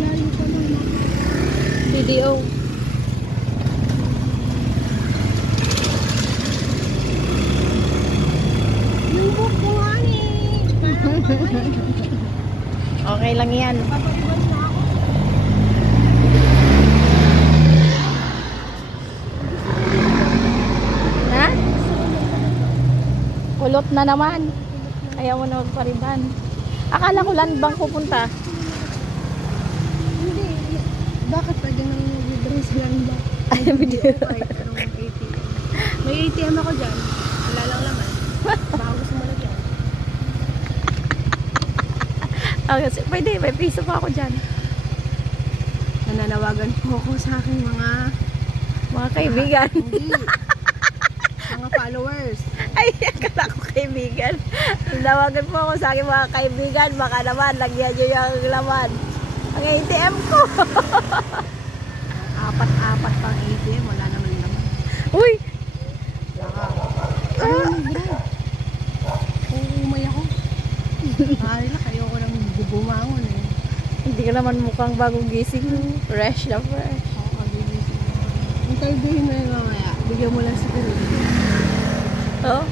malayo pa lang. Video. Yung book ko nga Okay lang yan. Paparibas na ako. Ha? Kulot na naman. Ayaw mo na magpariban. Akala ko land bank pupunta. Hindi. Bakit pwede nang nag-withdraw sila ba? Ay, video. May ATM ako dyan. Wala lang laman. Baka gusto mo lagyan. Kasi pwede, may piso pa ako dyan. Nananawagan po ako sa aking Mga kaibigan. Hindi. Mga followers. Ay, akala ko kaibigan. Nawagan po ako sa aking mga kaibigan. Baka naman, lagyan nyo yung laman. Ang ATM ko. Apat-apat pang ATM. Wala naman naman. Uy! Umay ako. Mahal na kayo ko nang bumangon eh. Hindi ka naman mukhang bagong gising. Fresh na fresh. Ako kagigising. Interviewin mo yung mamaya. Bigyan mo lang si Karilio. Oh?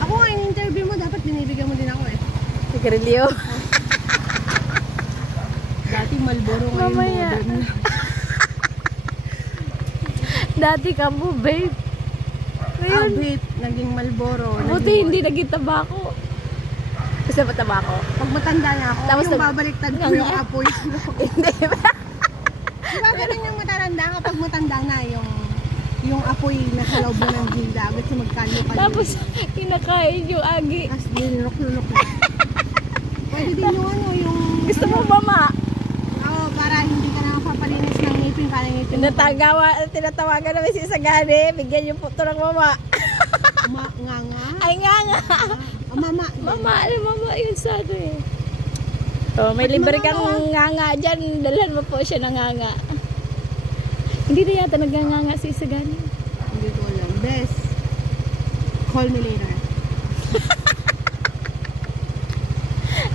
Ako nga yung interview mo. Dapat binibigyan mo din ako eh. Si Carilio. Dati Malboro ngayon Mamaya. modern na. Dati ka mo, babe. Ngayon, Vape. Naging Malboro. buti hindi naging tabako. Gusto ba tabako? Pag matanda na ako, Tapos yung babaliktad ko yung apoy. Hindi ba? Diba ganun yung matanda kapag matanda na yung apoy nasa loob na ng gilda. Gusto magkalyo-kalyo. Tapos, kinakain yung agi. Tapos dinunok-lunok na. Pwede din yung yung... Gusto mo mama? Oo, para hindi ka na mapapalinis ng ngipin. Para ngipin mo. Tinatawagan namin si Isagani. Bigyan yung puto ng mama. Nga nga. Ay nga nga. Mama. Mama, mama yun sa ano eh. Oh, may libre kang nganga dyan. Dalhan mo po siya ng nganga. Hindi na yata nagnganga si Isagani. Hindi ko alam. Best. Call me later.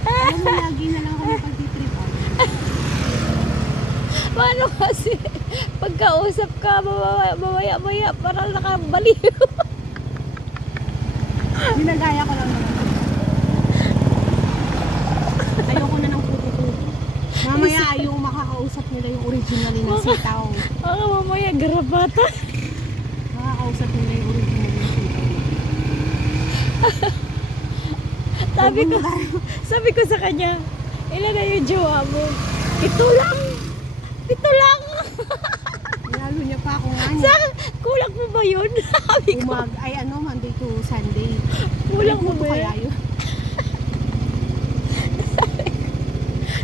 Alam mo, lagi na lang ako napag-trip. Paano kasi? Pagkausap ka, mamaya-maya, parang nakabaliw. Ginagaya ko lang naman. Ayoko na ng puto-puto. Mamaya ayaw makakausap nila yung original na sitaw. Baka mamaya garabata. Makakausap nila yung original na sitaw. Sabi ko sa kanya, ilan na yung jowa mo? Ito lang! Lalo niya pa ako nga niya. Kulang mo ba yun? Sabi ko. Monday to Sunday. Kulang mo ba kaya yun? yun?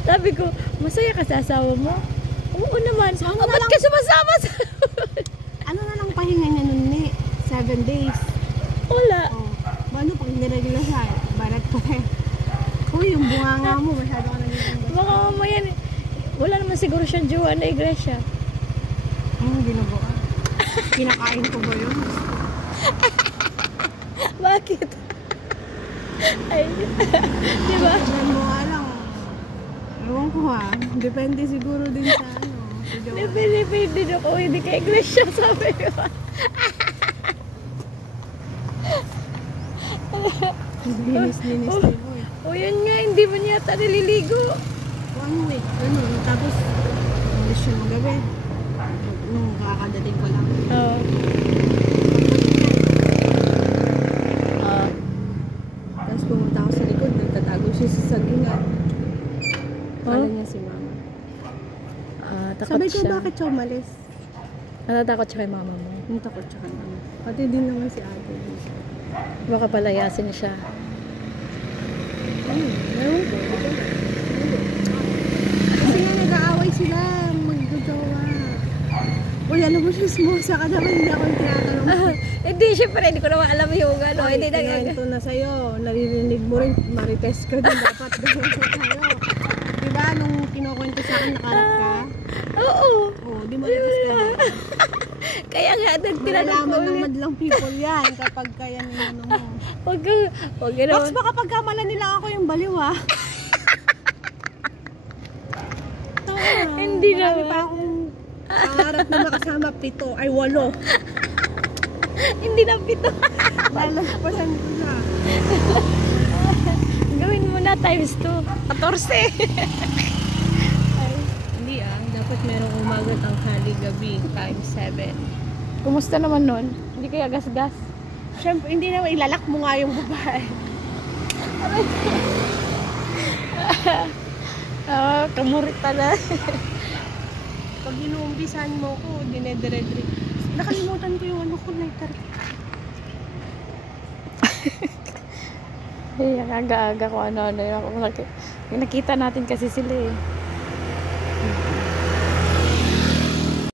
Sabi ko, masaya ka sa asawa mo? Oo naman. So, ano ba't lang- ka sumasama sa... Ano na lang pahinga niya nun ni? 7 days. Wala. Oh. Ano pag nilagila siya? Barat pa rin. Uy, yung bunganga mo, masyado ka naging Baka mamaya, wala naman siguro siyang jowa na iglesia. ginagawa. Kinakain ko ba yun? Bakit? Ay, di ba? Yan mo nga lang. Ewan ko ha. Depende siguro din sa ano. Sa jowa. Depende din ako, hindi ka iglesia, sabi ko. Linis-linis din mo eh. O yun nga, hindi mo niya yata nililigo. 1 week, ganun. Tapos, umalis siya ng gabi. Nung kakadating ko lang. Oo. Tapos pumunta ako sa likod, nagtatago siya sa sagingan. Kala niya si mama. Takot Sabi ko, siya. bakit siya umalis? Natatakot siya kay mama mo. Ang takot siya kay mama. Pati din naman si ate. Baka palayasin siya. Ewan ko. Kasi nga nag-aaway sila, magjojowa. Uy, alam mo siya, smosa ka naman, hindi ako yung tinatanong. Hindi, syempre, hindi ko naman alam yung ano. Ay, Hindi na ito na sa'yo, naririnig mo rin, marites ka din, dapat gawin ko sa'yo. Diba, nung kinukwento sa akin, nakarap ka? Oo. Oo, di marites ka din. Kaya nga, tinanong ko Malalaman ng ulit. madlang people yan, kapag kaya ng ano mo. Huwag ka Box, naman. baka pagkamala nila ako yung baliw, ha? Hindi marami naman. pa akong pangarap na makasama 7 ay 8. Hindi na 7. Lalagpasan ko na. Gawin mo na times 2. 14. Hindi dapat merong umaga, tanghali, gabi, times 7. Kumusta naman nun? Hindi kaya gas-gas? Siyempre, hindi naman ilalak mo nga yung babae. Kamurita na. Pag inuumpisan mo ko, dinedire-dire. Nakalimutan ko yung ano ko, lighter. Ay, ang aga-aga ko ano-ano. Nakita natin kasi sila eh.